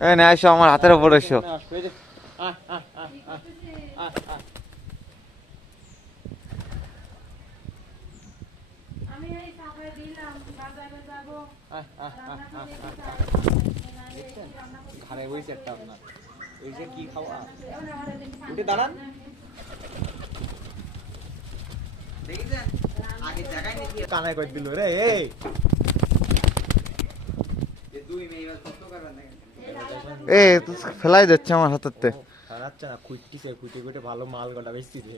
এ না এসো আমার হাতের উপর এসো। ঘাড়ে বইছে একটা আপনার ওই যে কি খাওয়া উঠে দাঁড়ান কানায় কই দিল রে এই এ তুই ফেলাই দিচ্ছে আমার হাতেতে। আচ্ছা না খুঁটতিছে খুঁটে খুঁটে ভালো মাল গটা বেশি রে